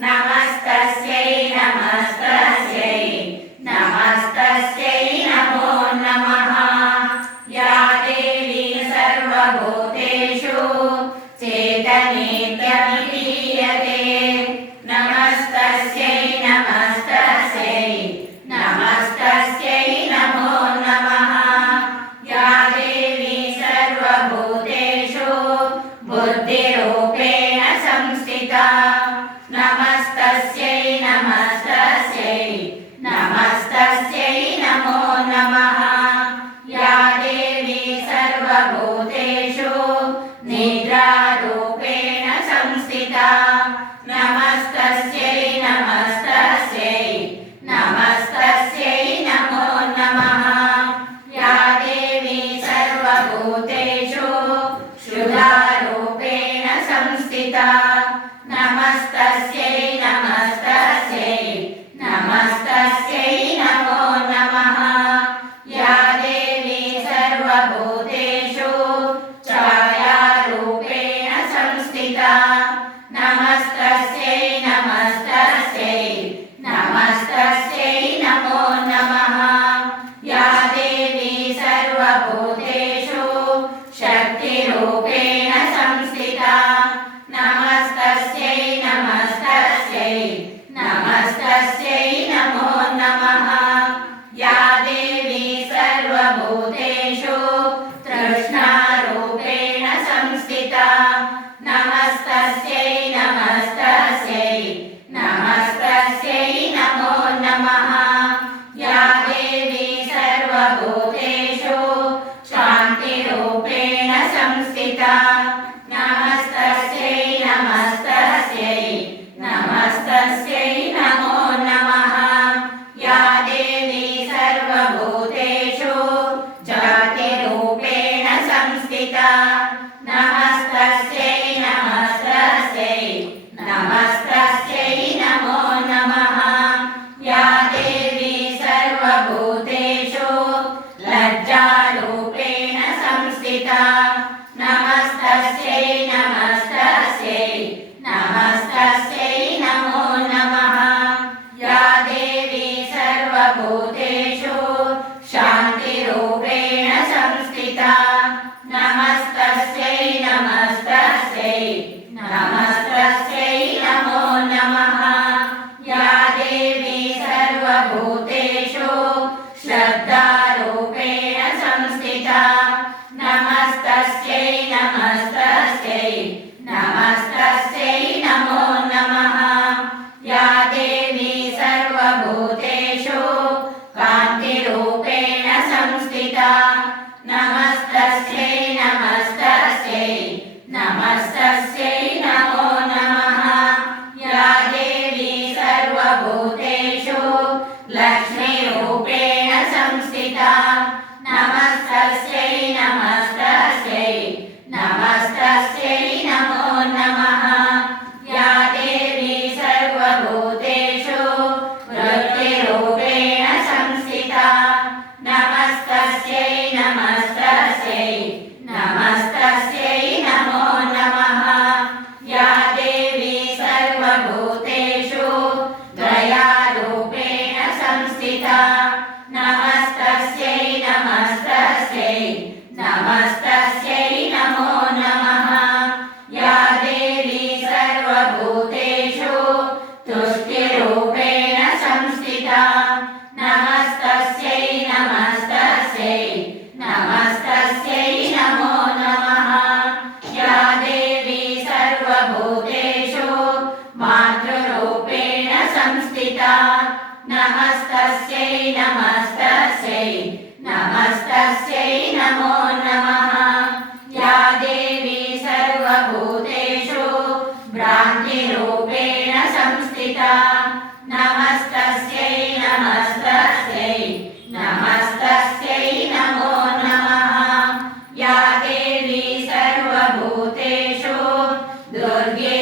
नमस्तस्यै नमस्तस्यै नमस्तस्यै नमो नमः। या देवी सर्वभूतेषु चेतनेत्यभिधीयते। नमस्तस्यै नमस्तस्यै नमस्तस्यै नमो नमः। या देवी सर्वभूतेषु बुद्धिरूपेण संस्थिता। नमस्तस्यै नमस्तस्यै नमस्तस्यै नमो नमः। या देवी सर्वभूतेषु निद्रारूपेण संस्थिता। नमस्तस्यै नमस्तस्यै नमस्तस्यै नमो नमः। या देवी सर्वभूतेषु शुद्धारूपेण संस्थिता। नमस्तस्यै नमस्तस्यै नमस्तस्यै नमो नमः। या देवी सर्वभूतेषु छायारूपेण संस्थिता। नमस्तस्यै नमस्तस्यै नमस्तस्यै नमो नमः। या देवी सर्वभूतेषु शक्तिरूपेण संस्थिता। नमस्तस्यै नमस्तस्यै नमस्तस्यै नमो नमः। या देवी सर्वभूतेषु तृष्णारूपेण संस्थिता। नमस्तस्यै नमस्तस्यै नमस्तस्यै नमो नमः। या देवी सर्वभूतेषु शान्तिरूपेण संस्थिता। नमस्तस्यै नमस्तस्यै नमस्तस्यै नमो नमः। या देवी सर्वभूतेषु जातिरूपेण संस्थिता। नमस्तस्यै नमस्तस्यै नमस्तस्यै नमो नमः। या देवी सर्वभूतेषु लज्जारूपेण संस्थिता। नमस्तस्यै नमस्तस्यै नमस्तस्यै नमो नमः। या देवी सर्वभूतेषु शान्तिरूपेण संस्थिता। नमस्तस्यै नमस्तस्यै नमस्तस्यै नमो नमः। या देवी सर्वभूतेषु श्रद्धारूपेण संस्थिता। नमस्तस्यै नमस्तस्यै नमस्तस्यै नमो नमः। या देवी सर्वभूतेषु कान्तिरूपेण संस्थिता। नमस्तस्यै नमस्तस्यै नमस्तस्यै नमो नमः। या देवी सर्वभूतेषु लक्ष्मीरूपेण संस्थिता। नमस्तस्यै नमस्तस्यै नमस्तस्यै नमो नमः। या देवी सर्वभूतेषु वृत्तिरूपेण संस्थिता। नमस्तस्यै नमस्तस्यै नमस्तस्यै नमो नमः। या देवी सर्वभूतेषु दयारूपेण संस्थिता। नमस्तस्यै नमस्तस्यै नमस्तस्यै नमो नमः। या देवी सर्वभूतेषु तुष्टिरूपेण संस्थिता। नमस्तस्यै नमस्तस्यै नमस्तस्यै नमो नमः। या देवी सर्वभूतेषु मातृरूपेण संस्थिता। नमस्तस्यै नमस्तस्यै नमस्तस्यै नमो नमः। या देवी सर्वभूतेषु भ्रान्तिरूपेण संस्थिता। नमस्तस्यै नमस्तस्यै नमस्तस्यै नमो नमः। या देवी सर्वभूतेषु दुर्गे